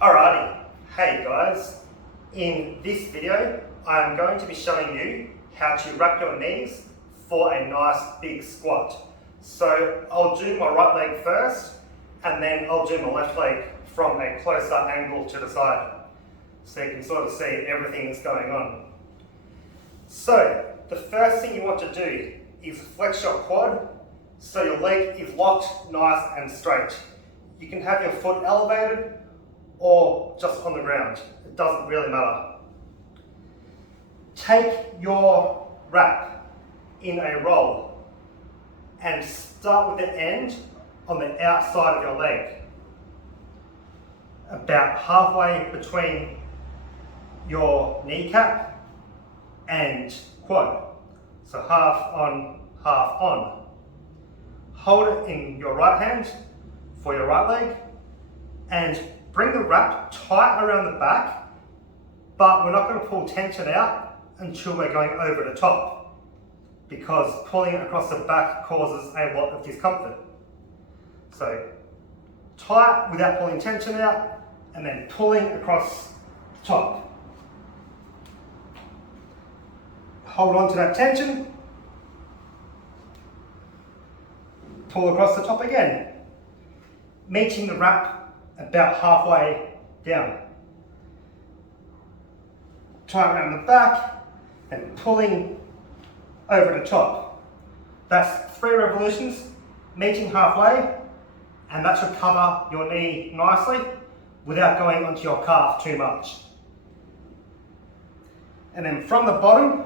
Alrighty, hey guys, in this video I'm going to be showing you how to wrap your knees for a nice big squat. So I'll do my right leg first and then I'll do my left leg from a closer angle to the side so you can sort of see everything that's going on. So the first thing you want to do is flex your quad so your leg is locked nice and straight. You can have your foot elevated or just on the ground, it doesn't really matter. Take your wrap in a roll and start with the end on the outside of your leg, about halfway between your kneecap and quad, so half on, half on. Hold it in your right hand for your right leg and bring the wrap tight around the back, but we're not going to pull tension out until we're going over the top, because pulling it across the back causes a lot of discomfort. So tight without pulling tension out, and then pulling across the top. Hold on to that tension, pull across the top again, meeting the wrap about halfway down. Tight around the back and pulling over the top. That's 3 revolutions, meeting halfway, and that should cover your knee nicely without going onto your calf too much. And then from the bottom,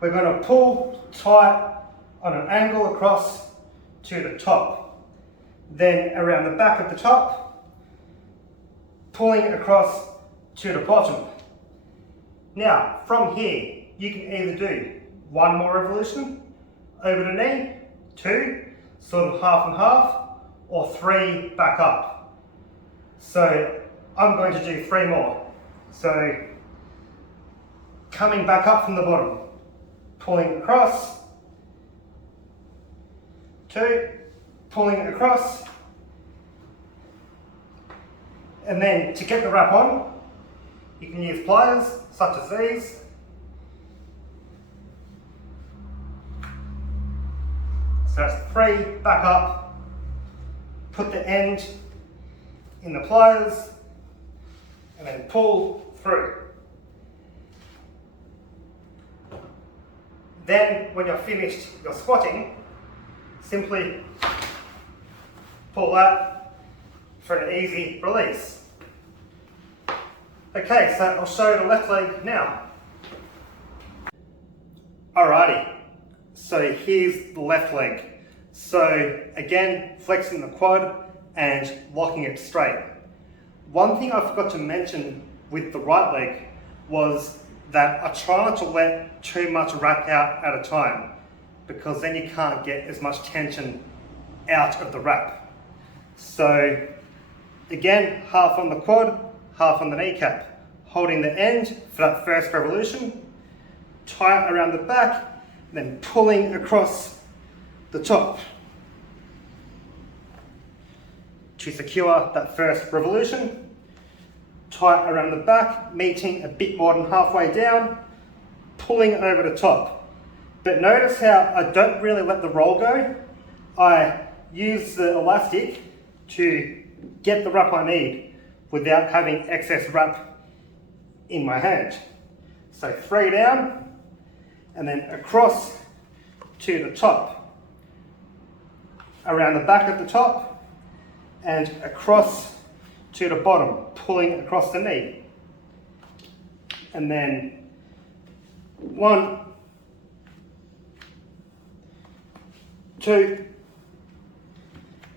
we're going to pull tight on an angle across to the top. Then around the back of the top, pulling across to the bottom. Now, from here, you can either do 1 more revolution over the knee, 2, sort of half and half, or 3 back up. So I'm going to do 3 more. So coming back up from the bottom, pulling across, 2, pulling across, and then to get the wrap on, you can use pliers such as these. So that's 3 back up, put the end in the pliers, and then pull through. Then when you're finished your squatting, simply pull that for an easy release. Okay, so I'll show you the left leg now. Alrighty, so here's the left leg. So again, flexing the quad and locking it straight. One thing I forgot to mention with the right leg was that I try not to let too much wrap out at a time, because then you can't get as much tension out of the wrap. So again, half on the quad, half on the kneecap, holding the end for that first revolution, tight around the back, then pulling across the top to secure that first revolution, tight around the back, meeting a bit more than halfway down, pulling over the top. But notice how I don't really let the roll go. I use the elastic to get the wrap I need without having excess wrap in my hand. So 3 down, and then across to the top, around the back of the top, and across to the bottom, pulling across the knee. And then 1, 2,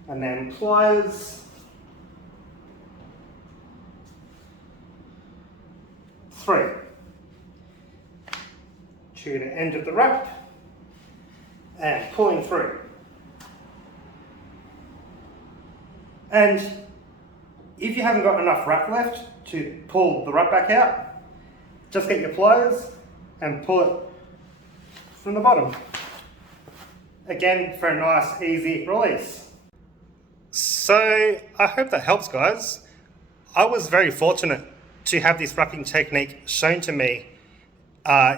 and then pliers, 3, to the end of the wrap, and pulling through. And if you haven't got enough wrap left to pull the wrap back out, just get your pliers and pull it from the bottom. Again, for a nice, easy release. So I hope that helps, guys. I was very fortunate to have this wrapping technique shown to me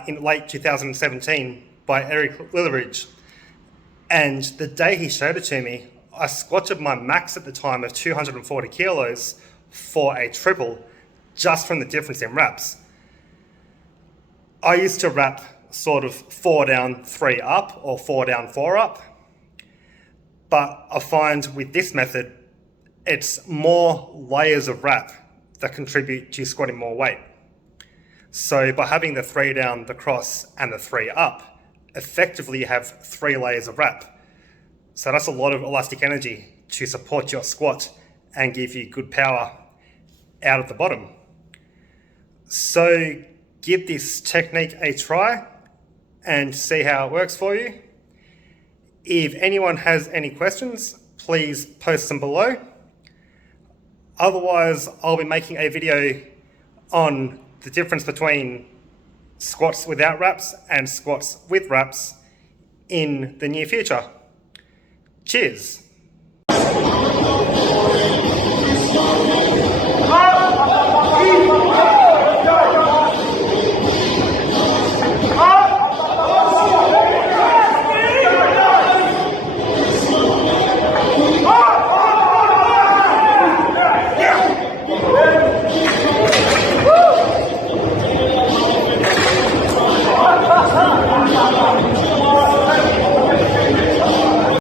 in late 2017 by Eric Lilleridge. And the day he showed it to me, I squatted my max at the time of 240 kilos for a triple, just from the difference in reps. I used to rep sort of 4 down, 3 up, or 4 down, 4 up. But I find with this method, it's more layers of rep that contribute to squatting more weight. So by having the 3 down, the cross, and the 3 up, effectively you have 3 layers of rep. So that's a lot of elastic energy to support your squat and give you good power out of the bottom. So give this technique a try and see how it works for you. If anyone has any questions, please post them below. Otherwise, I'll be making a video on the difference between squats without wraps and squats with wraps in the near future. Cheers.